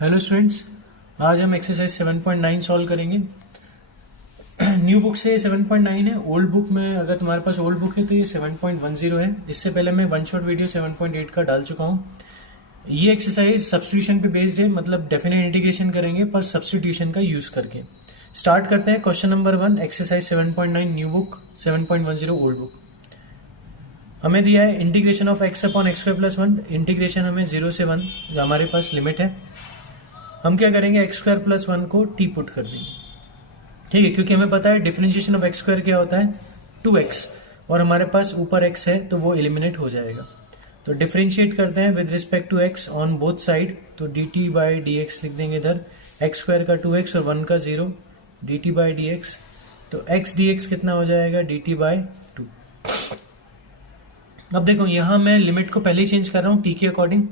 Hello students, आज हम exercise 7.9 solve करेंगे। न्यू बुक से 7.9 है। ओल्ड बुक में अगर तुम्हारे पास ओल्ड बुक है तो ये 7.10 है। इससे पहले मैं वन शॉट वीडियो 7.8 का डाल चुका हूँ। ये एक्सरसाइज सब्स्टिट्यूशन पे बेस्ड है, मतलब डेफिनेट इंटीग्रेशन करेंगे पर सब्स्टिट्यूशन का यूज करके। स्टार्ट करते हैं। Question number 1, exercise 7.9 new book, 7.10 old book. हमें दिया है integration of x upon X square plus 1। Integration हमें 0 से 1 जो हमारे पास लिमिट है। हम क्या करेंगे, एक्स स्क्वायर प्लस 1 को टी पुट कर देंगे। ठीक है, क्योंकि हमें पता है डिफरेंशिएशन ऑफ एक्स स्क्वायर क्या होता है 2x, और हमारे पास ऊपर x है तो वो एलिमिनेट हो जाएगा। तो डिफरेंशिएट करते हैं with respect to x on both side. तो dt बाई डी एक्स लिख देंगे इधर, एक्स स्क्वायर का 2x और 1 का 0, dt बाई डी एक्स। तो x dx कितना हो जाएगा, dt बाई 2। अब देखो यहाँ मैं लिमिट को पहले ही चेंज कर रहा हूँ t के अकॉर्डिंग,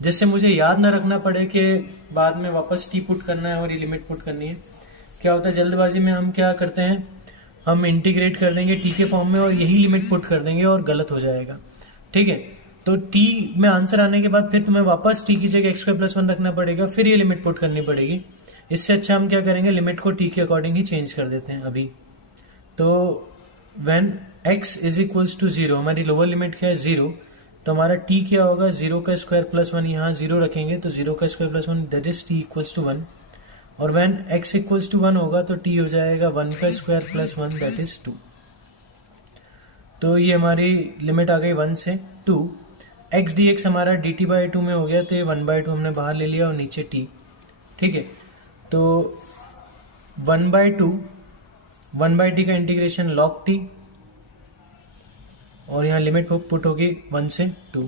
जिससे मुझे याद ना रखना पड़े कि बाद में वापस टी पुट करना है और ये लिमिट पुट करनी है। क्या होता है जल्दबाजी में हम क्या करते हैं, हम इंटीग्रेट कर देंगे टी के फॉर्म में और यही लिमिट पुट कर देंगे और गलत हो जाएगा। ठीक है, तो टी में आंसर आने के बाद फिर तुम्हें वापस टी की जगह एक्स स्क्वायर प्लस 1 रखना पड़ेगा, फिर ये लिमिट पुट करनी पड़ेगी। इससे अच्छा हम क्या करेंगे, लिमिट को टी के अकॉर्डिंग ही चेंज कर देते हैं अभी। तो when x is equals to 0, हमारी लोअर लिमिट क्या है 0, तो हमारा t क्या होगा, 0 का स्क्वायर प्लस 1, यहाँ 0 रखेंगे तो 0 का square plus 1 that is t equals to 1। और व्हेन x इक्वल्स टू 1 होगा तो t हो जाएगा 1 का स्क्वायर प्लस 1 दैट इज 2। तो ये हमारी लिमिट आ गई 1 से 2। x dx हमारा dt बाई 2 में हो गया, तो ये 1/2 हमने बाहर ले लिया और नीचे t। ठीक है, तो 1/2 1/t का इंटीग्रेशन log t, और यहाँ लिमिट पुट होगी 1 से 2।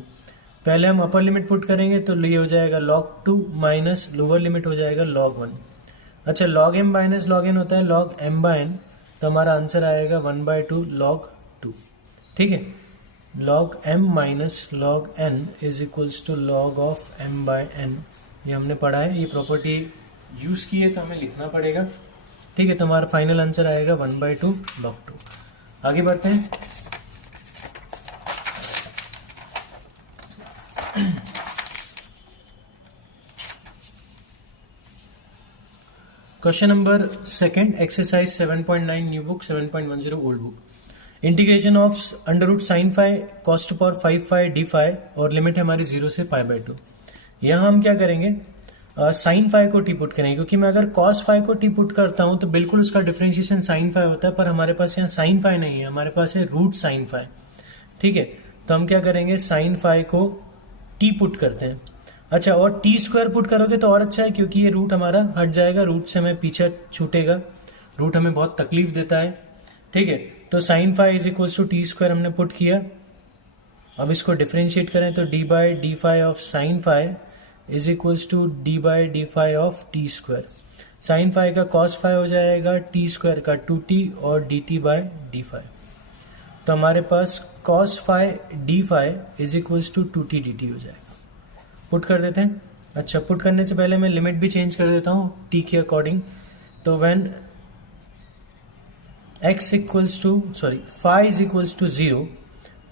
पहले हम अपर लिमिट पुट करेंगे तो ये हो जाएगा log 2 माइनस लोअर लिमिट हो जाएगा log 1। अच्छा, log m minus log n होता है log m बाय n, तो हमारा आंसर आएगा 1/2 log 2। ठीक है, log m minus log n is equals to log of m by n। ये हमने पढ़ा है, ये प्रॉपर्टी यूज की है तो हमें लिखना पड़ेगा। ठीक है, तो हमारा फाइनल आंसर आएगा 1/2 log 2। आगे बढ़ते हैं। Question number 2, exercise 7.9 new book, 7.10 old book. Integration of under root sine phi cos to power 5 phi D phi, और लिमिट है हमारी 0 से π/2। यहाँ हम क्या करेंगे, साइन फाई को टी पुट करेंगे, क्योंकि मैं अगर कॉस फाई को टी पुट करता हूं तो बिल्कुल उसका डिफरेंशिएशन साइन फाई होता है, पर हमारे पास यहाँ साइन फाई नहीं है, हमारे पास है रूट साइन फाई। ठीक है, तो हम क्या करेंगे, साइन फाई को टी पुट करते हैं। अच्छा, और टी स्क्वायर पुट करोगे तो और अच्छा है, क्योंकि ये रूट हमारा हट जाएगा, रूट से हमें पीछा छूटेगा, रूट हमें बहुत तकलीफ देता है। ठीक है, तो sine phi is equals to T square हमने पुट किया। अब इसको डिफरेंशिएट करें तो D by D phi of sine phi is equals to D by D phi of T square. Sine phi का कॉस फाई हो जाएगा टी स्क्वायर का 2t और D T by D phi. तो हमारे पास cos phi D phi is equals to 2t dt हो जाएगा। पुट कर देते हैं। अच्छा, पुट करने से पहले मैं लिमिट भी चेंज कर देता हूँ t के अकॉर्डिंग। तो when x equals to phi is equals to 0,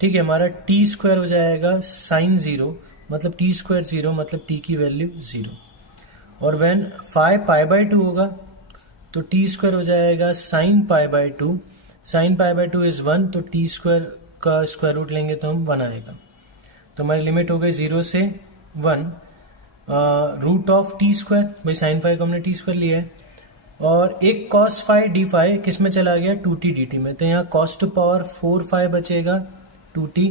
ठीक है, हमारा t स्क्वायर हो जाएगा साइन 0, मतलब t स्क्वायर 0 मतलब t की वैल्यू 0। और व्हेन फाई π/2 होगा तो t स्क्वायर हो जाएगा साइन π/2। साइन π/2 इज 1, तो t स्क्वायर का स्क्वायर रूट लेंगे तो हम 1 आएगा। तो हमारी लिमिट हो गई 0 से 1 रूट ऑफ टी स्क्वायर, भाई साइन फाई को हमने टी स्क्वायर लिया है, और एक कॉस फाई डी फाई किस में चला गया 2t dt में, तो यहाँ कॉस टू पावर 4 फाई बचेगा 2t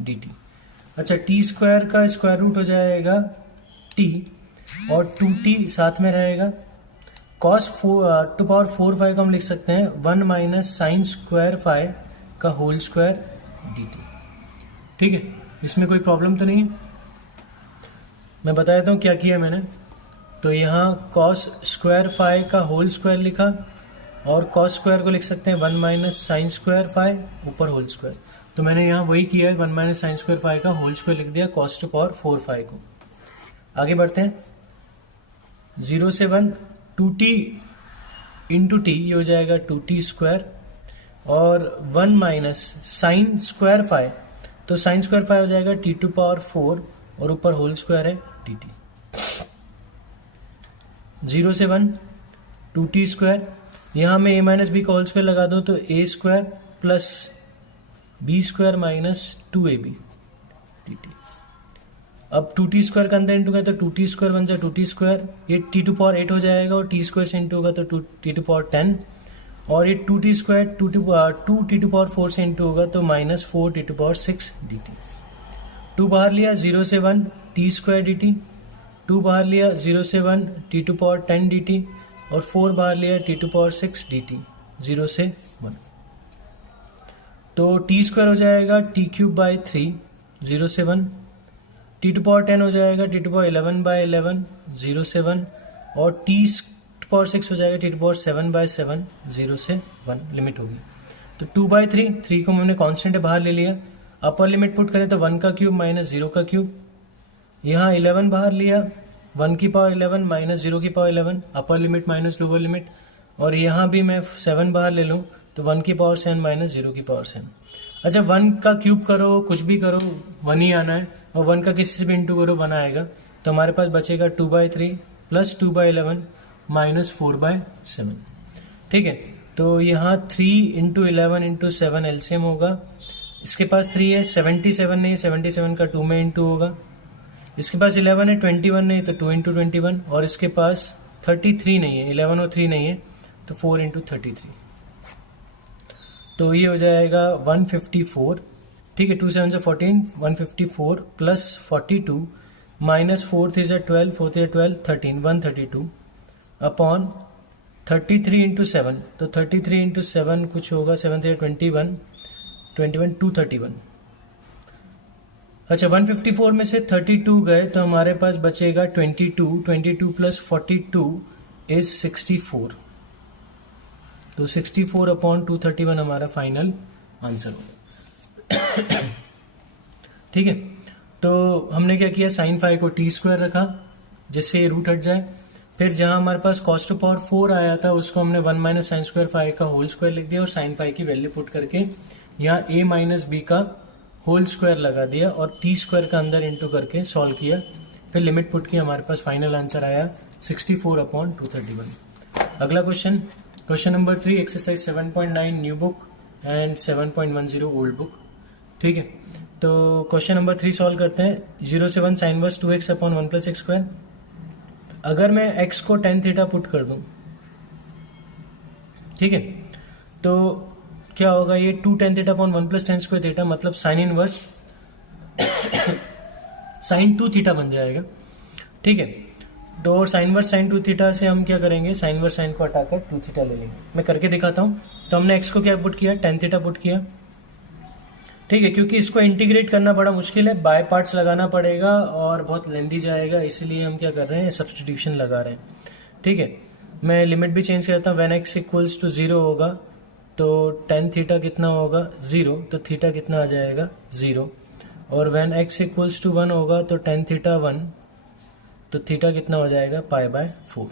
dt। अच्छा, टी स्क्वायर का स्क्वायर रूट हो जाएगा t और 2t साथ में रहेगा। कॉस टू पावर 4 फाई को हम लिख सकते हैं 1 माइनस साइन स्क्वायर फाई का होल स्क्वायर dt। ठीक है, इसमें कोई प्रॉब्लम तो नहीं है। मैं बता देता हूँ क्या किया मैंने। तो यहाँ कॉस स्क्वायर फाई का होल स्क्वायर लिखा, और कॉस स्क्वायर को लिख सकते हैं 1 माइनस साइन स्क्वायर फाई ऊपर होल स्क्वायर। तो मैंने यहाँ वही किया है, 1 माइनस साइन स्क्वायर फाई का होल स्क्वायर लिख दिया कॉस टू पावर 4 फाई को। आगे बढ़ते हैं। 0 से 1 2t इंटू टी, ये हो जाएगा 2t स्क्वायर, और 1 माइनस साइन स्क्वायर फाई, तो साइन स्क्वायर फाई हो जाएगा t टू पावर 4 और ऊपर होल स्क्वायर है dt। 0 से 1 2t², यहाँ मैं a माइनस बी का होल स्क्वायर लगा दूँ तो a² plus b² minus 2ab dt। अब 2t² का अंदर इंटू का तो 2t² बन जाए 2t², ये t⁴ 8 हो जाएगा और t² से इंटू होगा तो t⁴ 10, और ये 2t² 2t⁴ से इंटू होगा तो माइनस 4t⁴ 6 dt। 2 बाहर लिया 0 से 1 t² dt, 2 बाहर लिया 0 से 1 t⁴ 10 dt, और 4 बाहर लिया t⁴ 6 dt 0 से 1। तो t² हो जाएगा t³ 3 0 से 1, t⁴ 10 हो जाएगा t⁴ 11/11 0 से 1, और t⁴ 6 हो जाएगा t⁴ 7/7 0 से 1 लिमिट होगी। तो 2/3, 3 को हमने कांस्टेंट बाहर ले लिया, अपर लिमिट पुट करें तो 1 का क्यूब माइनस 0 का क्यूब, यहाँ 11 बाहर लिया 1 की पावर 11 माइनस 0 की power 11, upper limit minus lower limit, और यहाँ भी मैं 7 बाहर ले लूँ तो 1 की पावर 7 माइनस 0 की पावर 7। अच्छा 1 का क्यूब करो कुछ भी करो 1 ही आना है, और 1 का किसी से भी इंटू करो 1 आएगा, तो हमारे पास बचेगा 2/3 प्लस 2/11 माइनस 4/7। ठीक है, तो यहाँ 3 × 11 × 7 एलसीएम होगा, इसके पास 3 है 77 नहीं, 77 का 2 में इंटू होगा, इसके पास 11 है 21 नहीं तो 2 × 21, और इसके पास 33 नहीं है, 11 और 3 नहीं है तो 4 × 33, तो ये हो जाएगा 154। ठीक है, 2 7 से 14 154 प्लस 42 माइनस 4 3 से 12 4 3 12 13 132 अपॉन 33 × 7, तो 33 × 7 कुछ होगा 7 3 21 21 231। अच्छा 154 में से 32 गए तो हमारे पास बचेगा 22 प्लस 42 इज 64, तो 64 अपॉन 231 हमारा फाइनल आंसर होगा। ठीक है, तो हमने क्या किया, साइन फाई को t² रखा जिससे ये रूट हट जाए, फिर जहां हमारे पास cos टू पावर 4 आया था उसको हमने 1 माइनस साइन स्क्वायर फाई का होल स्क्वायर लिख दिया, और साइन फाई की वैल्यू पुट करके यहाँ a माइनस बी का होल स्क्वायर लगा दिया और t² का अंदर इंटू करके सॉल्व किया, फिर लिमिट पुट की, हमारे पास फाइनल आंसर आया 64 अपॉन 231। अगला question, question number 3, exercise 7.9 new book and 7.10 old book. ठीक है, तो क्वेश्चन नंबर 3 सॉल्व करते हैं। 0 से 1 sign verse 2x upon 1 plus x²। अगर मैं x को tan थीटा पुट कर दूं, ठीक है, तो क्या होगा, ये 2 tan theta upon 1 plus tan square theta, मतलब साइन इनवर्स साइन 2 थीटा बन जाएगा। ठीक है, तो और साइन वर्स साइन 2 थीटा से हम क्या करेंगे, साइन वर्स साइन को हटाकर 2 थीटा ले लेंगे। मैं करके दिखाता हूं। तो हमने x को क्या पुट किया, tan थीटा पुट किया। ठीक है, क्योंकि इसको इंटीग्रेट करना बड़ा मुश्किल है, बाय पार्ट्स लगाना पड़ेगा और बहुत लेंदी जाएगा, इसलिए हम क्या कर रहे हैं, सब्स्टिट्यूशन लगा रहे हैं। ठीक है, मैं लिमिट भी चेंज करता हूँ। व्हेन x इक्वल्स टू 0 होगा तो tan थीटा कितना होगा 0, तो थीटा कितना आ जाएगा 0, और व्हेन x इक्वल्स टू 1 होगा तो tan थीटा 1, तो थीटा कितना हो जाएगा π/4।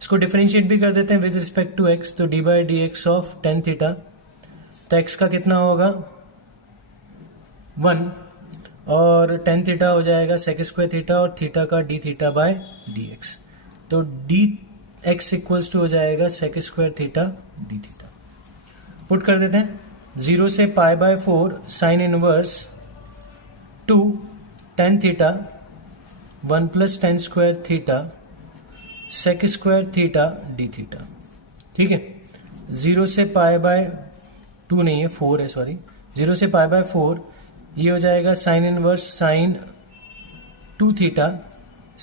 इसको डिफरेंशिएट भी कर देते हैं विद रिस्पेक्ट टू x, तो d/dx ऑफ tan थीटा, तो x का कितना होगा 1, और tan थीटा हो जाएगा sec स्क्वायर थीटा, और थीटा का d थीटा बाय dx, तो dx इक्वल्स टू हो जाएगा sec square theta d theta. Put कर देते हैं। 0 से π/4 sine inverse 2 tan theta 1 plus tan square theta sec square theta d theta. ठीक है, 0 से π/2 नहीं है 4 है, सॉरी, 0 से π/4 ये हो जाएगा sine inverse sine 2 theta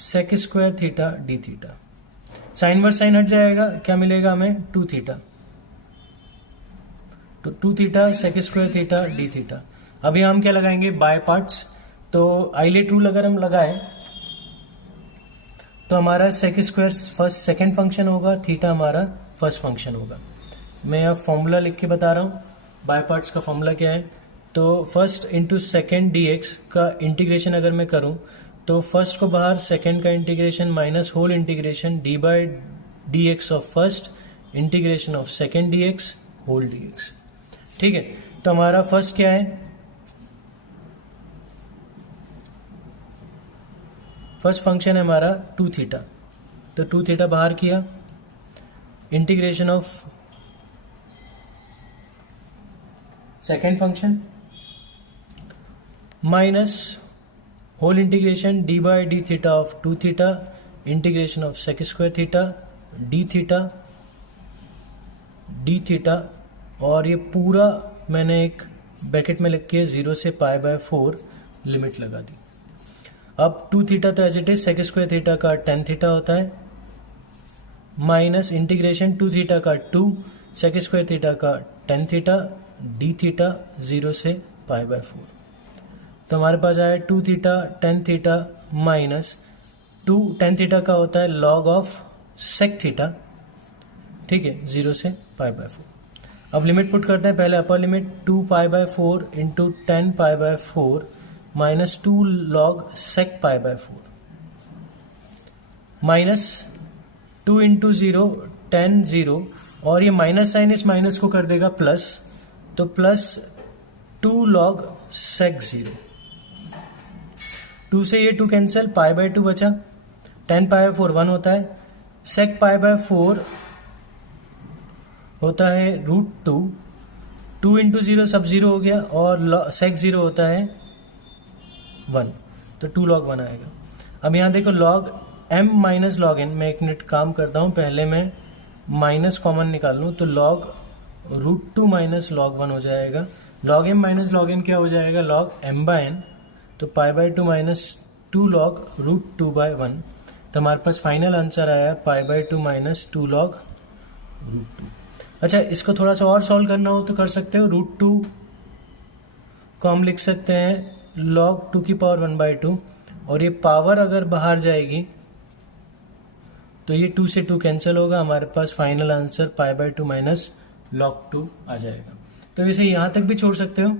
sec square theta d theta. Sine verse sine हट जाएगा, क्या मिलेगा हमें 2 थीटा, तो 2 theta sec square theta d theta. अभी हम क्या लगाएंगे, बाय पार्ट्स। तो आइलेट रूल अगर हम लगाए तो हमारा sec square first second function होगा, थीटा हमारा फर्स्ट फंक्शन होगा। मैं अब फॉर्मूला लिख के बता रहा हूँ, बाय पार्ट्स का फॉर्मूला क्या है। तो फर्स्ट इंटू सेकेंड dx का इंटीग्रेशन अगर मैं करूँ तो फर्स्ट को बाहर, सेकेंड का integration minus whole integration d/dx of first integration of second dx whole dx। ठीक है, तो हमारा फर्स्ट क्या है, फर्स्ट फंक्शन है हमारा 2 थीटा, तो 2 थीटा बाहर किया, integration of second function minus whole integration D by D theta of 2 theta integration of sec square theta D theta और ये पूरा मैंने एक ब्रैकेट में लिख के 0 से पाई बाय 4 लिमिट लगा दी। अब 2 थीटा तो as it is sec square theta का tan थीटा होता है माइनस इंटीग्रेशन 2 थीटा का 2 सेक स्क्वायर थीटा का tan थीटा डी थीटा 0 से पाई बाय 4। तो हमारे पास आया 2 theta tan theta minus 2 tan theta का होता है लॉग ऑफ सेक थीटा, ठीक है, 0 से पाई बाय 4। अब लिमिट पुट करते हैं, पहले upper limit 2 pi by 4 into 10 pi by 4 minus 2 log sec pi by 4 minus 2 into 0 10 0 और ये माइनस साइन इस माइनस को कर देगा प्लस, तो प्लस 2 लॉग सेक 0। 2 से ये 2 कैंसिल, पाई बाय 2 बचा, 10 पाई बाय 4 1 होता है, सेक पाई बाय 4 होता है √2, 2 इंटू 0 सब 0 हो गया और सेक 0 होता है 1, तो 2 log 1 आएगा। अब यहाँ देखो log m minus log n, मैं एक मिनट काम करता हूँ, पहले मैं माइनस कॉमन निकाल लूँ, तो log √2 माइनस log 1 हो जाएगा। log m minus log n क्या हो जाएगा, log m बाय n, तो pi by 2 minus 2 log √2 by 1, तो हमारे पास फाइनल आंसर आया पाई बाय 2 माइनस 2 log √2। अच्छा, इसको थोड़ा सा और सॉल्व करना हो तो कर सकते हो, √2 को हम लिख सकते हैं log 2 की पावर 1/2 और ये पावर अगर बाहर जाएगी तो ये 2 से 2 कैंसिल होगा, हमारे पास final answer pi by 2 minus log 2 आ जाएगा। तो इसे यहाँ तक भी छोड़ सकते हो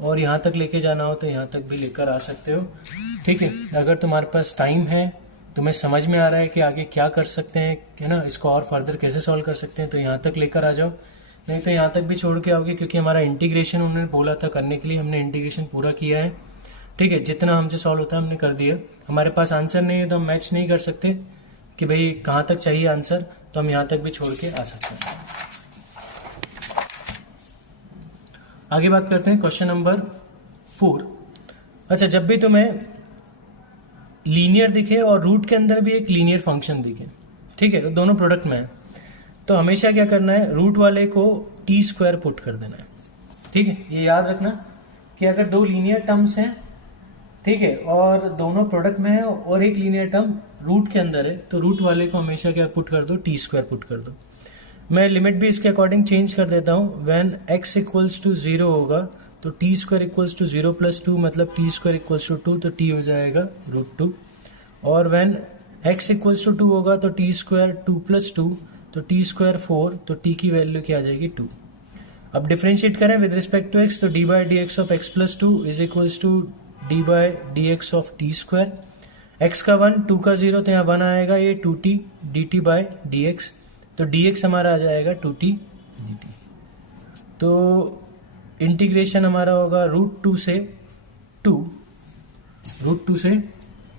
और यहाँ तक लेके जाना हो तो यहाँ तक भी लेकर आ सकते हो, ठीक है। अगर तुम्हारे पास टाइम है, तुम्हें समझ में आ रहा है कि आगे क्या कर सकते हैं, है ना, इसको और फर्दर कैसे सॉल्व कर सकते हैं, तो यहाँ तक लेकर आ जाओ, नहीं तो यहाँ तक भी छोड़ के आओगे, क्योंकि हमारा इंटीग्रेशन उन्होंने बोला था करने के लिए, हमने इंटीग्रेशन पूरा किया है, ठीक है। जितना हमसे सॉल्व होता है हमने कर दिया। हमारे पास आंसर नहीं है तो हम मैच नहीं कर सकते कि भाई कहाँ तक चाहिए आंसर, तो हम यहाँ तक भी छोड़ के आ सकते हैं। आगे बात करते हैं क्वेश्चन नंबर 4। अच्छा, जब भी तुम्हें लीनियर दिखे और रूट के अंदर भी एक लीनियर फंक्शन दिखे, ठीक है, तो दोनों प्रोडक्ट में है, तो हमेशा क्या करना है, रूट वाले को t² पुट कर देना है, ठीक है। ये याद रखना कि अगर दो लीनियर टर्म्स हैं, ठीक है, और दोनों प्रोडक्ट में है और एक लीनियर टर्म रूट के अंदर है, तो रूट वाले को हमेशा क्या पुट कर दो, t² पुट कर दो। मैं लिमिट भी इसके अकॉर्डिंग चेंज कर देता हूँ। व्हेन x इक्वल्स टू 0 होगा तो t² इक्वल्स टू 0 + 2 मतलब t² इक्वल्स टू 2, तो t हो जाएगा √2। और व्हेन x इक्वल्स टू 2 होगा तो t² 2 + 2 तो t² 4, तो t की वैल्यू क्या आ जाएगी 2। अब डिफरेंशिएट करें विद रिस्पेक्ट टू x, तो d by D X of x + 2 is equals to d by D X of t²। x का 1, 2 का 0, तो यहाँ 1 आएगा, ये 2t dt by D x, तो dx हमारा आ जाएगा 2t dt। तो इंटीग्रेशन हमारा होगा √2 से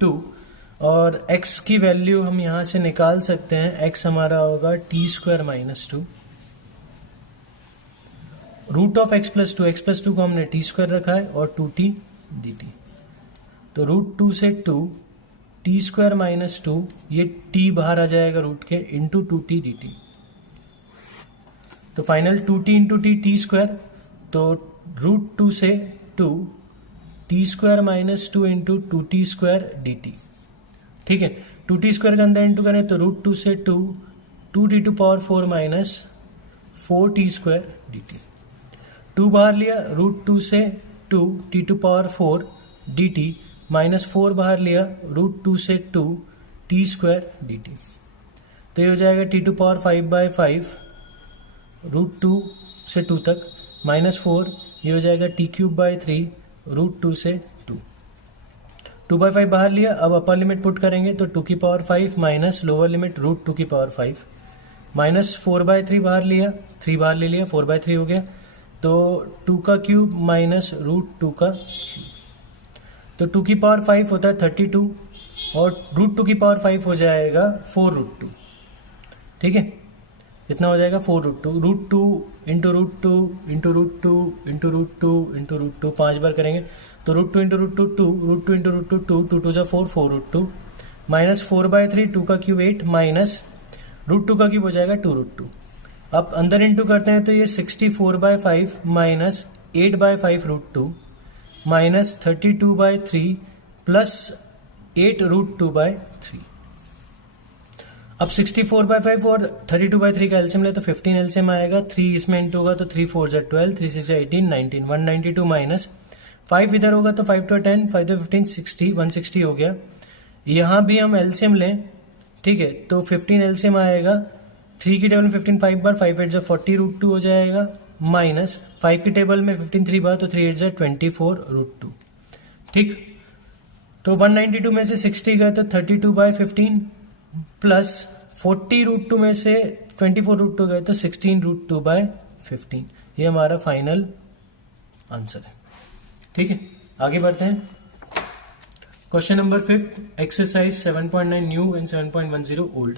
2 और x की वैल्यू हम यहाँ से निकाल सकते हैं। x हमारा होगा t² - 2 रूट ऑफ x + 2 को हमने t² रखा है और 2t dt, तो √2 से 2 t² - 2, ये t बाहर आ जाएगा रूट के, इंटू 2t dt, तो फाइनल 2t इंटू t² तो √2 से 2 t² - 2 इंटू 2t² dt, ठीक है। 2t² के अंदर इंटू करें तो √2 से 2 2t⁴ माइनस 4t² dt, 2 बाहर लिया, √2 से 2 t⁴ dt माइनस 4 बाहर लिया, √2 से 2 t² dt, तो ये हो जाएगा t⁵/5 √2 से 2 तक माइनस 4, ये हो जाएगा t³ 3 √2 से 2, 2/5 बाहर लिया। अब अपर लिमिट पुट करेंगे तो 2⁵ माइनस लोअर लिमिट √2⁵ माइनस 4/3 बाहर लिया, 3 बाहर ले लिया, 4/3 हो गया, तो 2³ माइनस √2 का, तो 2⁵ होता है 32 और रूट टू की पावर 5 हो जाएगा 4√2। ठीक है, कितना हो जाएगा 4√2, root two into root two into root two into root two into root two, 5 बार करेंगे तो root two into root two 2, root two into root two 2, 2 2 4, 4√2 minus 4/3, 2 का क्यूब 8 माइनस रूट टू का क्यूब हो जाएगा 2√2। अब अंदर इंटू करते हैं तो ये 64/5 माइनस 8/5√2 माइनस 32/3 प्लस 8√2/3। अब 64/5 और 32/3 का एलसीएम ले तो 15 एलसीएम आएगा, 3 इसमें इंटू होगा तो 3 4 12, 3 6 18 19, 192 माइनस 5 इधर होगा तो 5 2 10, 5 2 15 60, 160 हो गया। यहाँ भी हम एलसीएम लें, ठीक है, तो 15 एलसीएम आएगा, 3 की टेबल में 15 5 बार, 5 8 40√2 हो जाएगा, माइनस 5 की टेबल में 15 3 बार तो 3 8 24√2। ठीक, तो 192 में से 60 गए तो 32/15 प्लस 40√2 में से 24√2 गए तो 16√2/15। ये हमारा फाइनल आंसर है। ठीक है, आगे बढ़ते हैं। Question number 5, exercise 7.9 new and 7.10 old.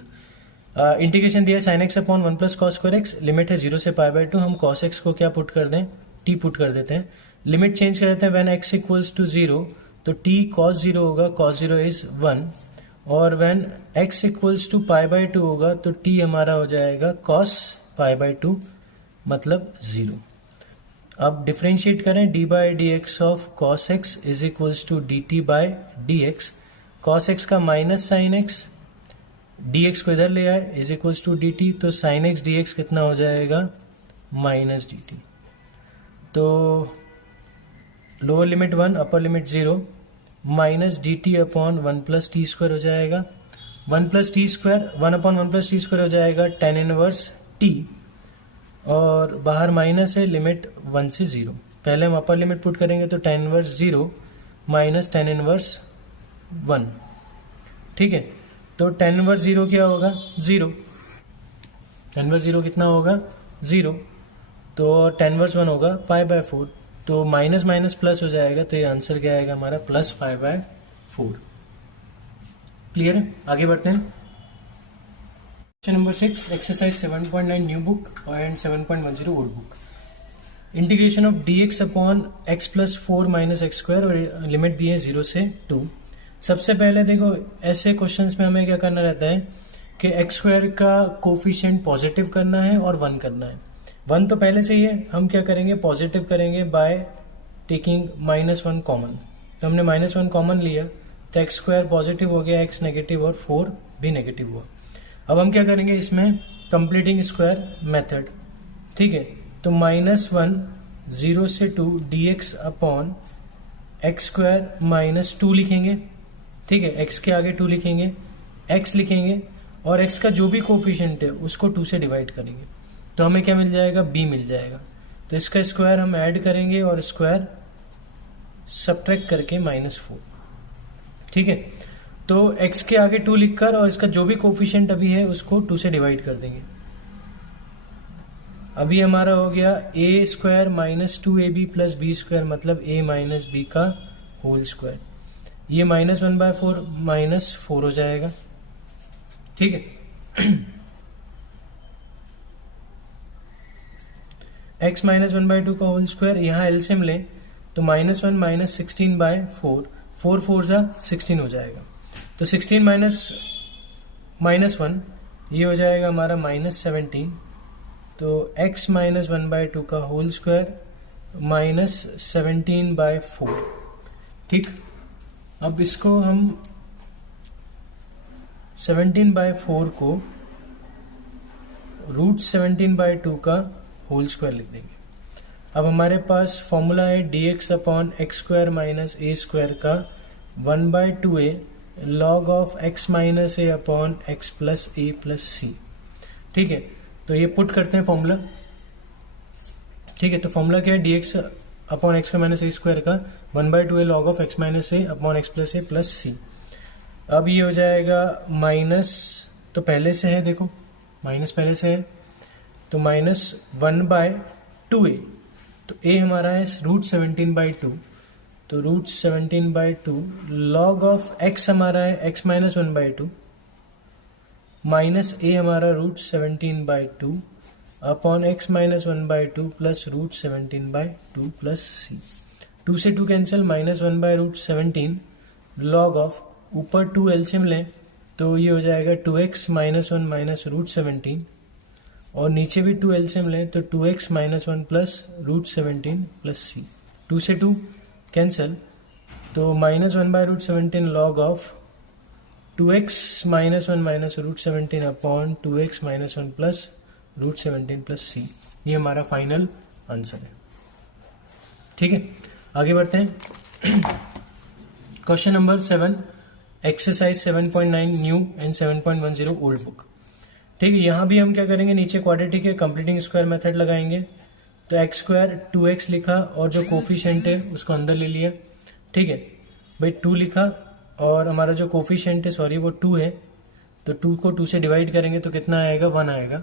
Integration दिया sin x upon 1 plus cos square x, limit है 0 से π/2। हम cos x को क्या पुट कर दें, t पुट कर देते हैं, लिमिट चेंज कर देते हैं। व्हेन x इक्वल्स टू 0 तो t cos 0 होगा, cos 0 इज 1, और व्हेन x इक्वल्स टू π/2 होगा तो t हमारा हो जाएगा cos π/2 मतलब 0। अब डिफ्रेंशिएट करें, d by D X of cos x is equals to dt by D X, cos x का माइनस साइन x, dx को इधर ले आए इज इक्वल्स टू dt, तो साइन x dx कितना हो जाएगा माइनस dt। तो lower limit 1 upper limit 0 minus dt upon 1 plus T square हो जाएगा, 1 plus T square 1 upon 1 plus T square हो जाएगा tan इनवर्स t, और बाहर माइनस है, लिमिट 1 से 0। पहले हम अपर लिमिट पुट करेंगे तो tan inverse 0 minus tan inverse 1। ठीक है, तो tan इनवर्स 0 क्या होगा 0, tan इनवर्स 0 कितना होगा 0, तो tan इनवर्स 1 होगा π/4, तो माइनस माइनस प्लस हो जाएगा, तो ये आंसर क्या आएगा हमारा प्लस π/4। क्लियर है, आगे बढ़ते हैं। Question number 6, exercise 7.9 new book and 7.10 old book. Integration of dx upon x plus 4 minus x square, और लिमिट दी है 0 से 2। सबसे पहले देखो, ऐसे क्वेश्चंस में हमें क्या करना रहता है कि एक्स स्क्वायर का कोफिशिएंट पॉजिटिव करना है और 1 करना है। 1 तो पहले से ही है, हम क्या करेंगे पॉजिटिव करेंगे बाय टेकिंग -1 कॉमन। तो हमने -1 कॉमन लिया तो एक्स स्क्वायर पॉजिटिव हो गया, x नेगेटिव और 4 भी नेगेटिव हुआ। अब हम क्या करेंगे इसमें कंप्लीटिंग स्क्वायर मेथड। ठीक है, तो -1 0 से 2 dx upon X square minus 2 लिखेंगे। ठीक है, x के आगे 2 लिखेंगे, x लिखेंगे, और x का जो भी कोफिशिएंट है उसको 2 से डिवाइड करेंगे, तो हमें क्या मिल जाएगा b मिल जाएगा। तो इसका स्क्वायर हम ऐड करेंगे और स्क्वायर सब्ट्रैक्ट करके -4। ठीक है, तो x के आगे 2 लिखकर और इसका जो भी कोफिशिएंट अभी है उसको 2 से डिवाइड कर देंगे। अभी हमारा हो गया a square minus 2ab plus B square, मतलब a माइनस बी का होल स्क्वायर। ये -1/4 -4 हो जाएगा। ठीक है, x माइनस 1/2 का होल स्क्वायर, यहाँ एलसीएम लें तो -1 माइनस 16/4, 4 4 जा 16 हो जाएगा। तो 16 माइनस 1 ये हो जाएगा हमारा -17। तो x माइनस 1/2 का होल स्क्वायर -17/4। ठीक, अब इसको हम 17/4 को √17/2 का होल स्क्वायर लिख देंगे। अब हमारे पास फॉर्मूला है dx upon X square minus A square का 1/2a log of x minus A upon X plus A plus C. ठीक है, तो ये पुट करते हैं फॉर्मूला। ठीक है, तो फॉर्मूला क्या है, dx upon X square minus A square का 1/2a log of x minus A upon X plus A plus C. अब ये हो जाएगा माइनस, तो पहले से है, देखो माइनस पहले से है, तो -1/2a, तो a हमारा है √17/2, तो रूट 17/2 लॉग ऑफ x हमारा है x माइनस 1/2 माइनस a हमारा root 17/2 upon x minus 1/2 plus root 17/2 plus c। 2 से 2 कैंसिल, माइनस 1/√17 लॉग ऑफ, ऊपर 2 एलसीएम लें तो ये हो जाएगा 2x माइनस 1 माइनस रूट 17 और नीचे भी 2 एलसीएम लें तो 2x minus 1 plus root 17 plus c। 2 से 2 कैंसिल, तो minus 1/√17 log of 2x minus 1 minus root 17 upon 2x minus 1 plus root 17 plus c। ये हमारा फाइनल आंसर है। ठीक है, आगे बढ़ते हैं। Question number 7, exercise 7.9 new and 7.10 old book. ठीक है, यहाँ भी हम क्या करेंगे, नीचे क्वाड्रेटिक है, कंप्लीटिंग स्क्वायर मेथड लगाएंगे। तो एक्स स्क्वायर 2x लिखा और जो कोफिशिएंट है उसको अंदर ले लिया। ठीक है भाई, 2 लिखा और हमारा जो कोफिशिएंट है सॉरी वो 2 है, तो 2 को 2 से डिवाइड करेंगे तो कितना आएगा, 1 आएगा।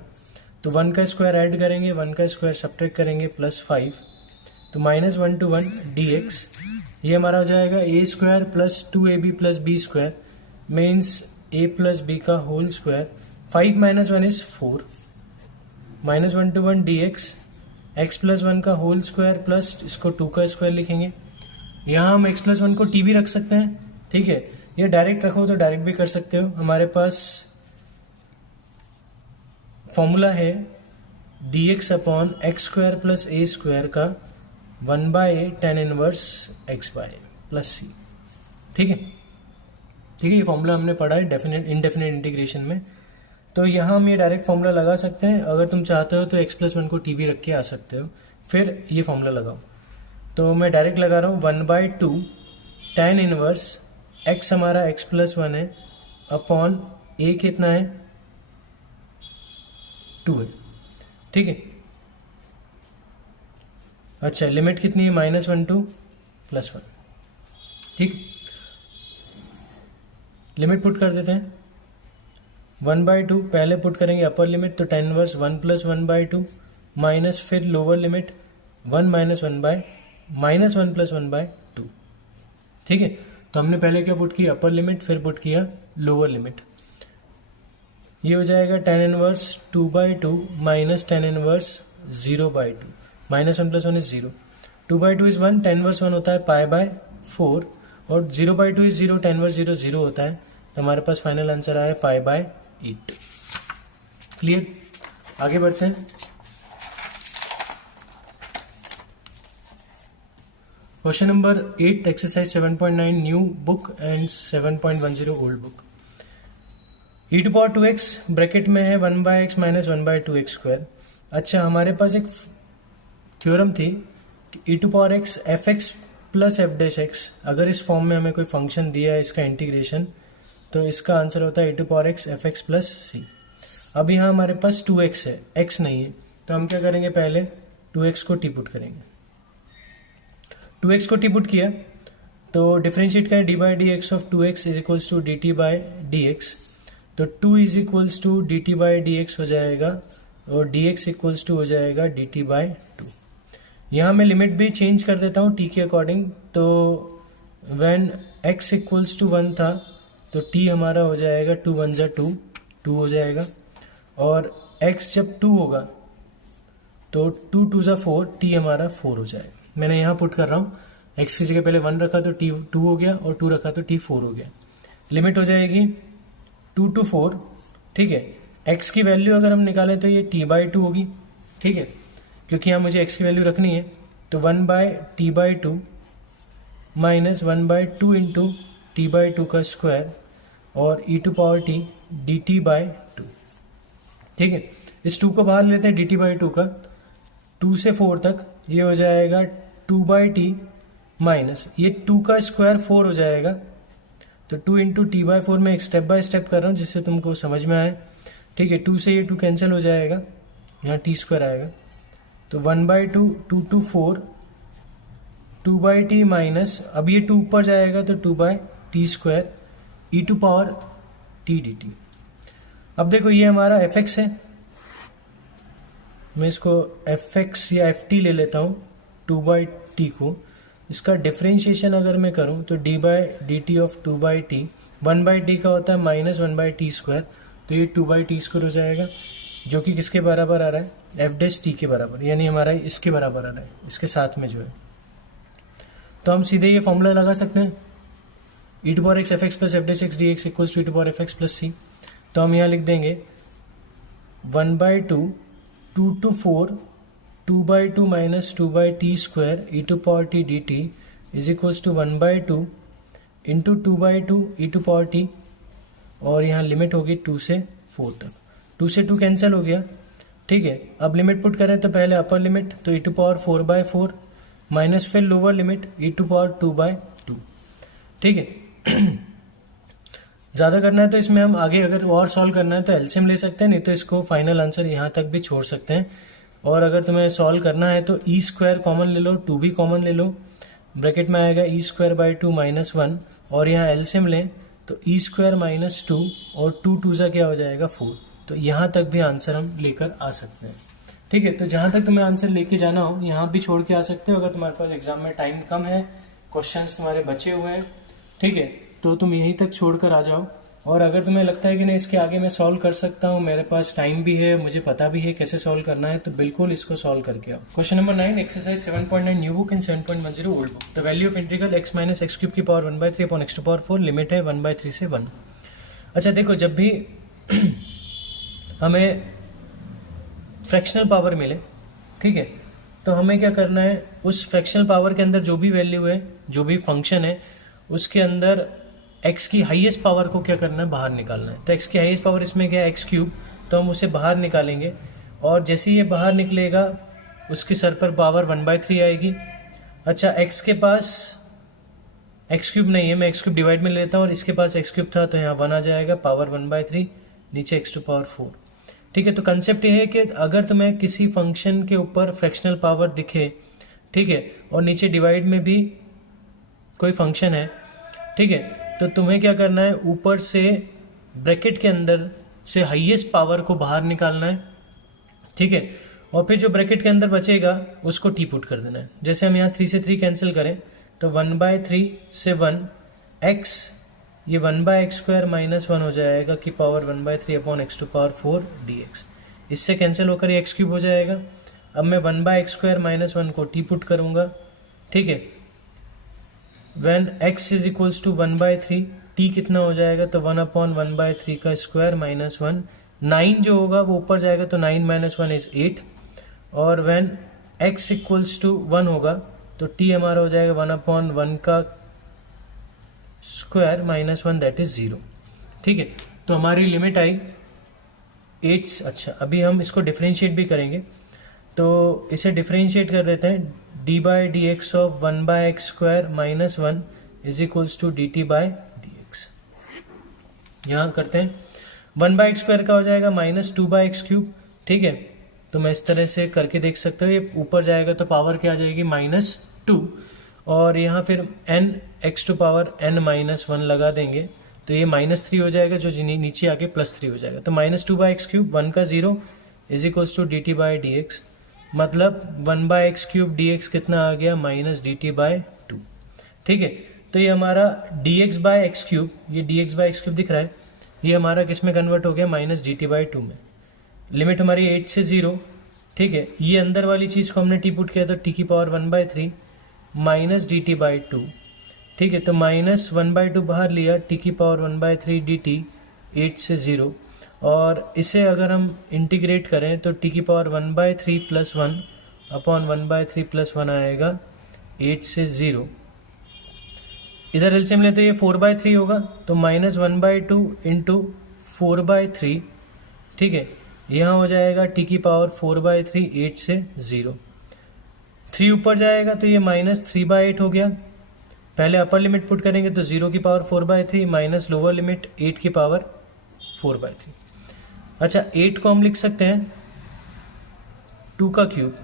तो 1 का स्क्वायर ऐड करेंगे, 1 का स्क्वायर सब्ट्रैक्ट करेंगे प्लस 5, तो माइनस 1 to 1 dx। ये हमारा हो जाएगा A square plus 2ab plus B square means a plus B का होल स्क्वायर। 5 माइनस 1 is 4, minus 1 to 1 dx, x plus 1 का होल स्क्वायर प्लस इसको 2 का स्क्वायर लिखेंगे। यहाँ हम x प्लस 1 को t भी रख सकते हैं। ठीक है, ये डायरेक्ट रखो तो डायरेक्ट भी कर सकते हो। हमारे पास फॉर्मूला है dx upon X square plus A square का 1/a tan inverse x by plus C. ठीक है, ठीक है, ये फॉर्मूला हमने पढ़ा है डेफिनेट इनडेफिनेट इंटीग्रेशन में। तो यहाँ हम ये डायरेक्ट फॉर्मूला लगा सकते हैं। अगर तुम चाहते हो तो x प्लस 1 को t भी रख के आ सकते हो, फिर ये फॉर्मूला लगाओ। तो मैं डायरेक्ट लगा रहा हूँ 1/2 tan इनवर्स x हमारा x प्लस 1 है अपॉन a कितना है 2 है। ठीक है, अच्छा लिमिट कितनी है, माइनस 1 to प्लस 1। ठीक, लिमिट पुट कर देते हैं। 1/2 पहले पुट करेंगे अपर लिमिट, तो tan इनवर्स 1 प्लस 1/2 माइनस फिर लोअर लिमिट 1 माइनस 1 प्लस 1/2। ठीक है, तो हमने पहले क्या पुट किया, अपर लिमिट, फिर पुट किया लोअर लिमिट। ये हो जाएगा tan inverse 2/2 minus tan inverse 0/2, minus 1 plus 1 is 0, 2/2 is 1, tan inverse 1 होता है π/4 और 0/2 इज 0, tan इनवर्स 0 0 होता है। तो हमारे पास फाइनल आंसर आया π/8। क्लियर, आगे बढ़ते हैं। Question number 8, exercise 7.9 new book and 7.10 old book. e⁴x bracket में है 1/x माइनस 1/2x स्क्वायर। अच्छा, हमारे पास एक थ्योरम थी कि e⁴x fx प्लस f'(x) अगर इस फॉर्म में हमें कोई फंक्शन दिया है इसका इंटीग्रेशन, तो इसका आंसर होता है e⁴x fx प्लस c। अब यहाँ हमारे पास 2x है, x नहीं है, तो हम क्या करेंगे, पहले 2x को टी पुट करेंगे। 2x को टी पुट किया तो डिफरेंशिएट करें, d/dx of 2x is equals to dt/dx। तो 2 इज इक्वल्स टू dt/dx हो जाएगा और dx इक्वल्स टू हो जाएगा dt/2। यहाँ मैं लिमिट भी चेंज कर देता हूँ t के अकॉर्डिंग। तो व्हेन x इक्वल्स टू 1 था तो t हमारा हो जाएगा 2 1 जा 2, 2 हो जाएगा, और x जब 2 होगा तो 2 2 जा 4, t हमारा 4 हो जाएगा। मैंने यहाँ पुट कर रहा हूँ, x की जगह पहले 1 रखा तो t 2 हो गया और 2 रखा तो t 4 हो गया। लिमिट हो जाएगी 2 to 4। ठीक है, x की वैल्यू अगर हम निकालें तो ये t/2 होगी। ठीक है, क्योंकि यहाँ मुझे x की वैल्यू रखनी है, तो 1/t/2 माइनस 1/2 इंटू t/2 का स्क्वायर और e⁴t dt/2। ठीक है, इस 2 को बाहर लेते हैं dt/2 का, 2 से 4 तक ये हो जाएगा 2/t माइनस ये 2 का स्क्वायर 4 हो जाएगा। तो 2 इंटू t/4 में एक स्टेप बाय स्टेप कर रहा हूँ जिससे तुमको समझ में आए। ठीक है, 2 से ये 2 कैंसिल हो जाएगा, यहाँ t स्क्वायर आएगा, तो 1/2 2 to 4 2/t माइनस, अब ये 2 ऊपर जाएगा तो 2/t स्क्वायर e⁴t dt। अब देखो ये हमारा fx है, मैं इसको fx या ft ले लेता हूँ 2/t को, इसका डिफ्रेंशिएशन अगर मैं करूं तो D by d t of 2/t, 1/t का होता है -1/t², तो ये 2/t² हो जाएगा, जो कि किसके बराबर आ रहा है, f' के बराबर, यानी हमारा इसके बराबर आ रहा है, इसके साथ में जो है। तो हम सीधे ये फॉर्मूला लगा सकते हैं, e⁻x fx plus f' dx equals to e⁻fx plus c। तो हम यहाँ लिख देंगे 1/2 2 to 4 2/2 minus 2/t² e⁻t dt is equals to 1/2 into 2/2 e⁻t, और यहाँ लिमिट होगी 2 से 4 तक, 2 से 2 कैंसिल हो गया, ठीक है। अब लिमिट पुट करें तो पहले अपर लिमिट तो e⁻4/4 माइनस फिर लोअर लिमिट e⁻2/2, ठीक है। ज़्यादा करना है तो इसमें हम आगे अगर और सॉल्व करना है तो एलसीएम ले सकते हैं, नहीं तो इसको फाइनल आंसर यहाँ तक भी छोड़ सकते हैं। और अगर तुम्हें सॉल्व करना है तो e² कॉमन ले लो, 2 भी कॉमन ले लो, ब्रैकेट में आएगा e²/2 -1, और यहाँ एलसीएम लें तो e² - 2 और 2 2 क्या हो जाएगा 4। तो यहाँ तक भी आंसर हम लेकर आ सकते हैं, ठीक है। तो जहाँ तक तुम्हें आंसर लेके जाना हो यहाँ भी छोड़ के आ सकते हो, अगर तुम्हारे पास एग्जाम में टाइम कम है, क्वेश्चंस तुम्हारे बचे हुए हैं, ठीक है, तो तुम यहीं तक छोड़कर आ जाओ। और अगर तुम्हें लगता है कि नहीं इसके आगे मैं सॉल्व कर सकता हूँ, मेरे पास टाइम भी है, मुझे पता भी है कैसे सॉल्व करना है, तो बिल्कुल इसको सॉल्व करके आओ। Question number 9, exercise 7.9 new book and 7.10 old book. The value of integral x - x³ की पावर 1/3 अपॉन x⁴ लिमिट है 1/3 से 1। अच्छा देखो, जब भी हमें फ्रैक्शनल पावर मिले, ठीक है, तो हमें क्या करना है, उस फ्रैक्शनल पावर के अंदर जो भी वैल्यू है, जो भी फंक्शन है, उसके अंदर x की हाईएस्ट पावर को क्या करना है, बाहर निकालना है। तो x की हाईएस्ट पावर इसमें क्या है, x³, तो हम उसे बाहर निकालेंगे, और जैसे ये बाहर निकलेगा उसके सर पर पावर 1/3 आएगी। अच्छा, x के पास x³ नहीं है, मैं x³ डिवाइड में लेता हूँ, और इसके पास x³ था तो यहाँ 1 आ जाएगा, पावर 1/3, नीचे x⁴, ठीक है। तो कंसेप्ट ये है कि अगर तुम्हें किसी फंक्शन के ऊपर फ्रैक्शनल पावर दिखे, ठीक है, और नीचे डिवाइड में भी कोई फंक्शन है, ठीक है, तो तुम्हें क्या करना है, ऊपर से ब्रैकेट के अंदर से हाईएस्ट पावर को बाहर निकालना है, ठीक है, और फिर जो ब्रैकेट के अंदर बचेगा उसको टी पुट कर देना है। जैसे हम यहाँ 3 से 3 कैंसिल करें तो 1/3 से 1 x, ये 1/x² - 1 हो जाएगा कि पावर 1/3 अपॉन x⁴ dx, इससे कैंसिल होकर ये x³ हो जाएगा। अब मैं 1/x² - 1 को टी पुट करूँगा, ठीक है, when x is equals to 1/3, t कितना हो जाएगा, तो 1/1/3 का स्क्वायर -1, 9 जो होगा वो ऊपर जाएगा, तो 9 - 1 इज 8, और when x इक्वल्स टू 1 होगा तो t हमारा हो जाएगा 1/1 का स्क्वायर -1 दैट इज 0, ठीक है। तो हमारी लिमिट आई 8। अच्छा, अभी हम इसको डिफ्रेंशिएट भी करेंगे, तो इसे डिफ्रेंशिएट कर देते हैं, d/dx of 1/x² - 1 is equals to dt/dx। यहाँ करते हैं, 1/x² का हो जाएगा -2/x³, ठीक है, तो मैं इस तरह से करके देख सकते हो, ये ऊपर जाएगा तो पावर क्या आ जाएगी -2, और यहाँ फिर n x⁻n - 1 लगा देंगे तो ये -3 हो जाएगा, जो नीचे आके +3 हो जाएगा, तो -2/x³, 1 का 0 इज इक्वल्स टू dt/dx, मतलब 1/x³ dx कितना आ गया, -dt/2, ठीक है। तो ये हमारा dx/x³, ये dx/x³ दिख रहा है, ये हमारा किस में कन्वर्ट हो गया, -dt/2 में। लिमिट हमारी 8 से 0, ठीक है, ये अंदर वाली चीज़ को हमने टी पुट किया तो t की पावर 1/3 -dt/2, ठीक है, तो -1/2 बाहर लिया, t की पावर 1/3 dt, 8 से 0, और इसे अगर हम इंटीग्रेट करें तो t की पावर 1/3 + 1 अपॉन 1/3 + 1 आएगा 8 से 0। इधर एलसीएम लेते ये 4/3 होगा, तो -1/2 इंटू 4/3, ठीक है, यहाँ हो जाएगा t की पावर 4/3, 8 से 0, 3 ऊपर जाएगा तो ये -3/8 हो गया। पहले अपर लिमिट पुट करेंगे तो 0 की पावर 4/3 माइनस लोअर लिमिट 8 की पावर 4/3। अच्छा, 8 को हम लिख सकते हैं 2 का क्यूब,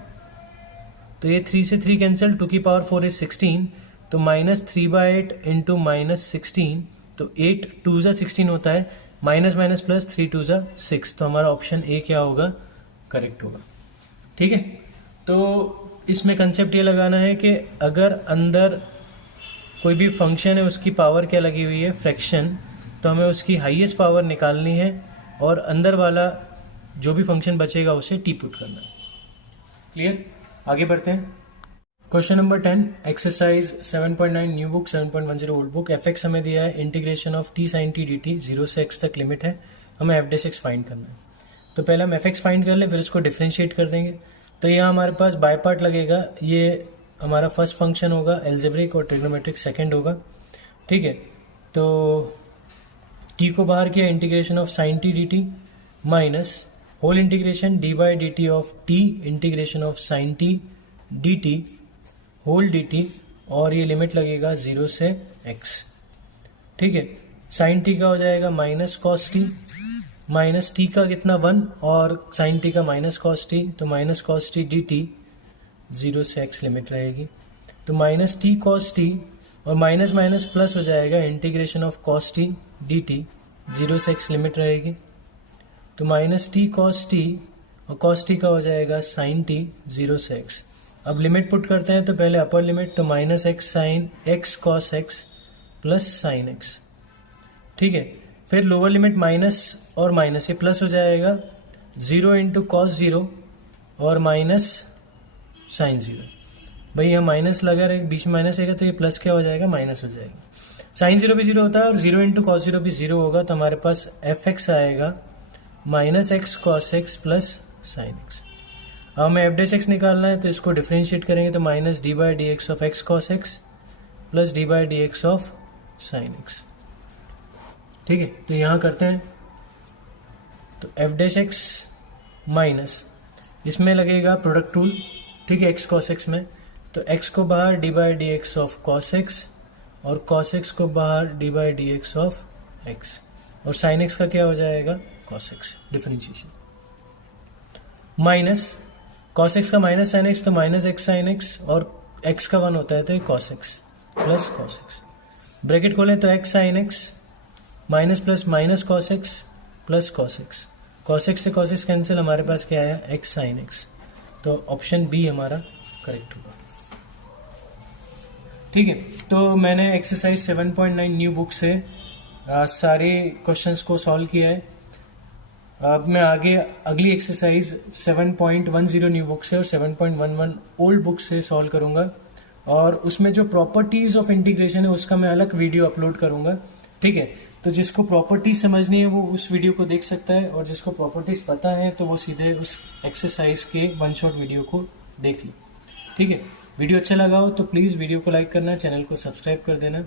तो ये 3 से 3 कैंसिल, 2 की पावर 4 इज 16, तो -3/8 इंटू -16, तो 8 2 ज़ा 16 होता है, माइनस माइनस प्लस 3 2 ज़ा 6, तो हमारा ऑप्शन ए क्या होगा, करेक्ट होगा, ठीक है। तो इसमें कंसेप्ट ये लगाना है कि अगर अंदर कोई भी फंक्शन है उसकी पावर क्या लगी हुई है, फ्रैक्शन, तो हमें उसकी हाईएस्ट पावर निकालनी है और अंदर वाला जो भी फंक्शन बचेगा उसे टी पुट करना है। क्लियर? आगे बढ़ते हैं। Question number 10, exercise 7.9 new book, 7.10 old book. F x हमें दिया है, integration of t sine t d t, 0 से x तक लिमिट है, हमें एफ डैश एक्स फाइंड करना है। तो पहले हम एफ एक्स फाइंड कर लें, फिर उसको डिफ्रेंशिएट कर देंगे। तो यहाँ हमारे पास बाय पार्ट लगेगा, ये हमारा फर्स्ट फंक्शन होगा, एल्जेब्रिक और ट्रिग्नोमेट्रिक सेकंड होगा। ठीक है, तो t को बाहर किया, integration of sine t d t minus whole integration D by d t of t integration of sine t d t whole d t, और ये लिमिट लगेगा 0 से x। ठीक है, साइन टी का हो जाएगा minus cos T, minus T का कितना 1 और साइन टी का माइनस कॉस टी, तो minus cos T d t, 0 से x लिमिट रहेगी। तो माइनस टी कॉस टी और माइनस माइनस प्लस हो जाएगा, integration of cos T d t, 0 से x लिमिट रहेगी। तो माइनस टी कॉस टी और कॉस टी का हो जाएगा साइन टी, 0 से x। अब लिमिट पुट करते हैं, तो पहले अपर लिमिट, तो minus x sine x cos x plus sine x. ठीक है, फिर लोअर लिमिट माइनस और माइनस, ये प्लस हो जाएगा, 0 इंटू कॉस 0 और माइनस साइन 0। भाई यहाँ माइनस लगा रहे, बीच में माइनस रहेगा तो ये प्लस क्या हो जाएगा, माइनस हो जाएगा। साइन 0 भी 0 होता है और 0 इंटू कॉस 0 भी 0 होगा, तो हमारे पास एफ एक्स आएगा minus x cos x plus sine x. अब हमें एफ डैश एक्स निकालना है, तो इसको डिफ्रेंशिएट करेंगे, तो minus D by D X of x cos x plus D by D X of sine x. ठीक है, तो यहाँ करते हैं, तो एफ डैश एक्स माइनस, इसमें लगेगा प्रोडक्ट रूल। ठीक है, एक्स कॉस एक्स में, तो एक्स को बाहर D by D X of cos x और कॉस एक्स को बाहर D by D X of x, और साइन एक्स का क्या हो जाएगा, cos x, differentiation. Minus cos x का माइनस साइन एक्स, तो माइनस एक्स साइन एक्स, और एक्स का 1 होता है तो ये cos x plus cos x. Bracket खोलें तो x sine x minus plus minus cos x plus cos x, cos x से कॉस एक्स कैंसिल, हमारे पास क्या आया, एक्स साइन एक्स। तो ऑप्शन बी हमारा करेक्ट होगा। ठीक है, तो मैंने एक्सरसाइज 7.9 न्यू बुक से सारे क्वेश्चंस को सॉल्व किया है। अब मैं आगे अगली एक्सरसाइज 7.10 न्यू बुक से और 7.11 ओल्ड बुक से सॉल्व करूंगा, और उसमें जो प्रॉपर्टीज ऑफ इंटीग्रेशन है उसका मैं अलग वीडियो अपलोड करूंगा। ठीक है, तो जिसको प्रॉपर्टीज समझनी है वो उस वीडियो को देख सकता है, और जिसको प्रॉपर्टीज पता है तो वो सीधे उस एक्सरसाइज के 1 शॉट वीडियो को देख ले। ठीक है, वीडियो अच्छा लगा हो तो प्लीज़ वीडियो को लाइक करना, चैनल को सब्सक्राइब कर देना।